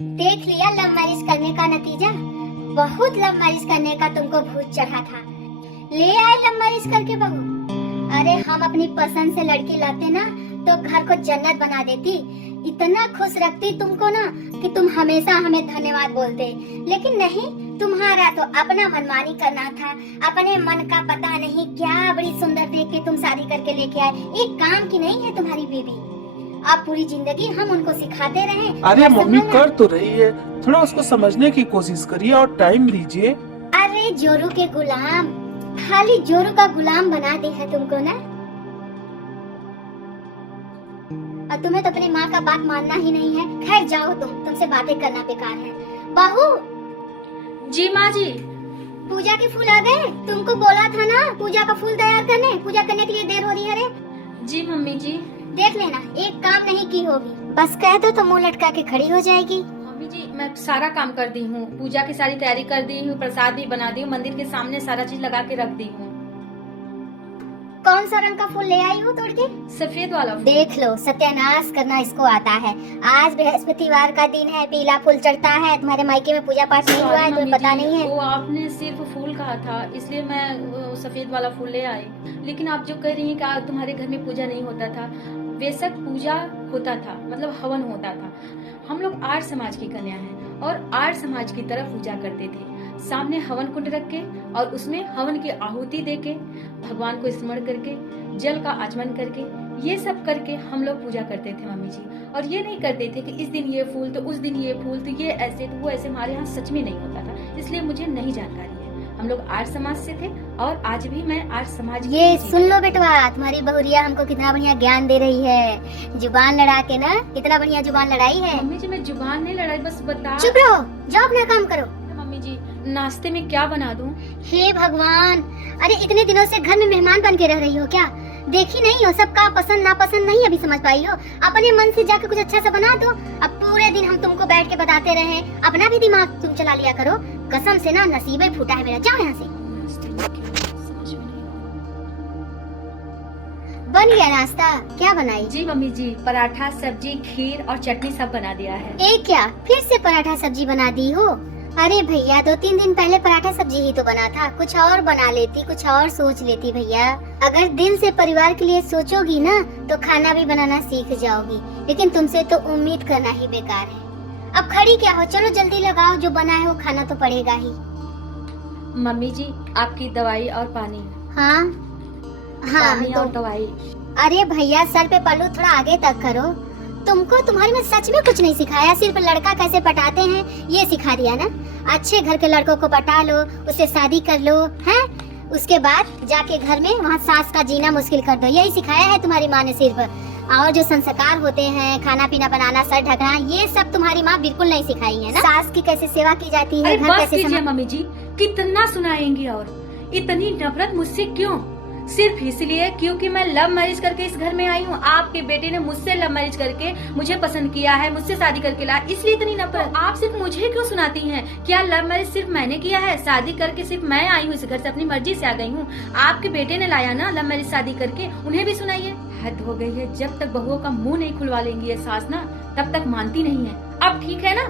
देख लिया love marriage करने का नतीजा। बहुत लव मैरिज करने का तुमको भूत चढ़ा था, ले आए लव मैरिज करके बहू। अरे हम अपनी पसंद से लड़की लाते ना तो घर को जन्नत बना देती, इतना खुश रखती तुमको ना कि तुम हमेशा हमें धन्यवाद बोलते। लेकिन नहीं, तुम्हारा तो अपना मनमानी करना था। अपने मन का पता नहीं क्या बड़ी सुंदर देख के तुम शादी करके लेके आए। एक काम की नहीं है तुम्हारी बेबी। आप पूरी जिंदगी हम उनको सिखाते रहे। अरे मम्मी कर तो रही है, थोड़ा उसको समझने की कोशिश करिए और टाइम दीजिए। अरे जोरू के गुलाम, खाली जोरू का गुलाम बना दी है तुमको ना। और तुम्हें तो अपनी माँ का बात मानना ही नहीं है। खैर जाओ, तुमसे बातें करना बेकार है। बहू जी माँ जी। पूजा के फूल आ गए? तुमको बोला था ना पूजा का फूल तैयार करने। पूजा करने के लिए देर हो रही है। रे जी मम्मी जी। देख लेना, एक काम नहीं की होगी। बस कह दो तो मुंह लटका के खड़ी हो जाएगी। मम्मी जी मैं सारा काम कर दी हूँ, पूजा की सारी तैयारी कर दी हूँ, प्रसाद भी बना दी हूँ, मंदिर के सामने सारा चीज लगा के रख दी हूँ। कौन सा रंग का फूल ले आई हो तोड़ के? सफेद वाला फूल। देख लो, सत्यानाश करना इसको आता है। आज बृहस्पतिवार का दिन है, पीला फूल चढ़ता है। तुम्हारे मायके में पूजा पाठ नहीं हुआ है, तुम्हें पता नहीं है। वो आपने सिर्फ फूल कहा था, इसलिए मैं वो सफेद वाला फूल ले आई। लेकिन आप जो कह रही हैं कि तुम्हारे घर में पूजा नहीं होता था, बेशक पूजा होता था, मतलब हवन होता था। हम लोग आर्य समाज की कन्या हैं और आर्य समाज की तरफ पूजा करते थे। सामने हवन कुंड रख के और उसमें हवन की आहुति दे के, भगवान को स्मरण करके, जल का आचमन करके, ये सब करके हम लोग पूजा करते थे मम्मी जी। और ये नहीं करते थे कि इस दिन ये फूल तो उस दिन ये फूल तो ये ऐसे तो वो ऐसे। हमारे यहाँ सच में नहीं होता था, इसलिए मुझे नहीं जानकारी है। हम लोग आर्य समाज से थे और आज भी मैं आर्य समाज की। ये सुन लो बेटवा, तुम्हारी बहुरिया हमको कितना बढ़िया ज्ञान दे रही है। जुबान लड़ा के ना, कितना बढ़िया जुबान लड़ाई है। मम्मी जी मैं जुबान नहीं लड़ाई, बस बता। चुप रहो, जाओ अपना काम करो। मम्मी जी नाश्ते में क्या बना दूं? हे भगवान, अरे इतने दिनों से घर में मेहमान बन के रह रही हो क्या? देखी नहीं हो सबका पसंद नापसंद नहीं अभी समझ पाई हो? अपने मन से जाकर कुछ अच्छा सा बना दो। अब पूरे दिन हम तुमको बैठ के बताते रहे, अपना भी दिमाग तुम चला लिया करो। कसम से ना नसीब ही फूटा है मेरा। जाओ यहाँ से। बन गया नाश्ता? क्या बनाई? जी मम्मी जी पराठा सब्जी खीर और चटनी सब बना दिया है। एक क्या फिर से पराठा सब्जी बना दी हो? अरे भैया 2-3 दिन पहले पराठा सब्जी ही तो बना था, कुछ और बना लेती, कुछ और सोच लेती भैया। अगर दिल से परिवार के लिए सोचोगी ना तो खाना भी बनाना सीख जाओगी। लेकिन तुमसे तो उम्मीद करना ही बेकार है। अब खड़ी क्या हो, चलो जल्दी लगाओ, जो बना है वो खाना तो पड़ेगा ही। मम्मी जी आपकी दवाई और पानी। हाँ हाँ पानी और दवाई। अरे भैया सर पे पल्लू थोड़ा आगे तक करो। तुमको तुम्हारे में सच में कुछ नहीं सिखाया, सिर्फ लड़का कैसे पटाते हैं ये सिखा दिया ना। अच्छे घर के लड़कों को पटा लो, उससे शादी कर लो, हैं? उसके बाद जाके घर में वहाँ सास का जीना मुश्किल कर दो। यही सिखाया है तुम्हारी माँ ने सिर्फ। और जो संस्कार होते हैं, खाना पीना बनाना, सर ढकना, ये सब तुम्हारी माँ बिल्कुल नहीं सिखाई है ना। सास की कैसे सेवा की जाती है, घर कैसे कीजिए मम्मी जी, कितना सुनाएंगी? और इतनी नफरत मुझसे क्यों? सिर्फ इसलिए क्योंकि मैं लव मैरिज करके इस घर में आई हूँ। आपके बेटे ने मुझसे लव मैरिज करके मुझे पसंद किया है, मुझसे शादी करके लाया, इसलिए इतनी नफरत। आप सिर्फ मुझे क्यों सुनाती हैं? क्या लव मैरिज सिर्फ मैंने किया है? शादी करके सिर्फ मैं आई हूँ इस घर से, अपनी मर्जी से आ गई हूँ। आपके बेटे ने लाया ना लव मैरिज शादी करके, उन्हें भी सुनाइए। हद हो गई है, जब तक बहुओं का मुंह नहीं खुलवा लेंगी ये सास ना, तब तक मानती नहीं है। अब ठीक है ना?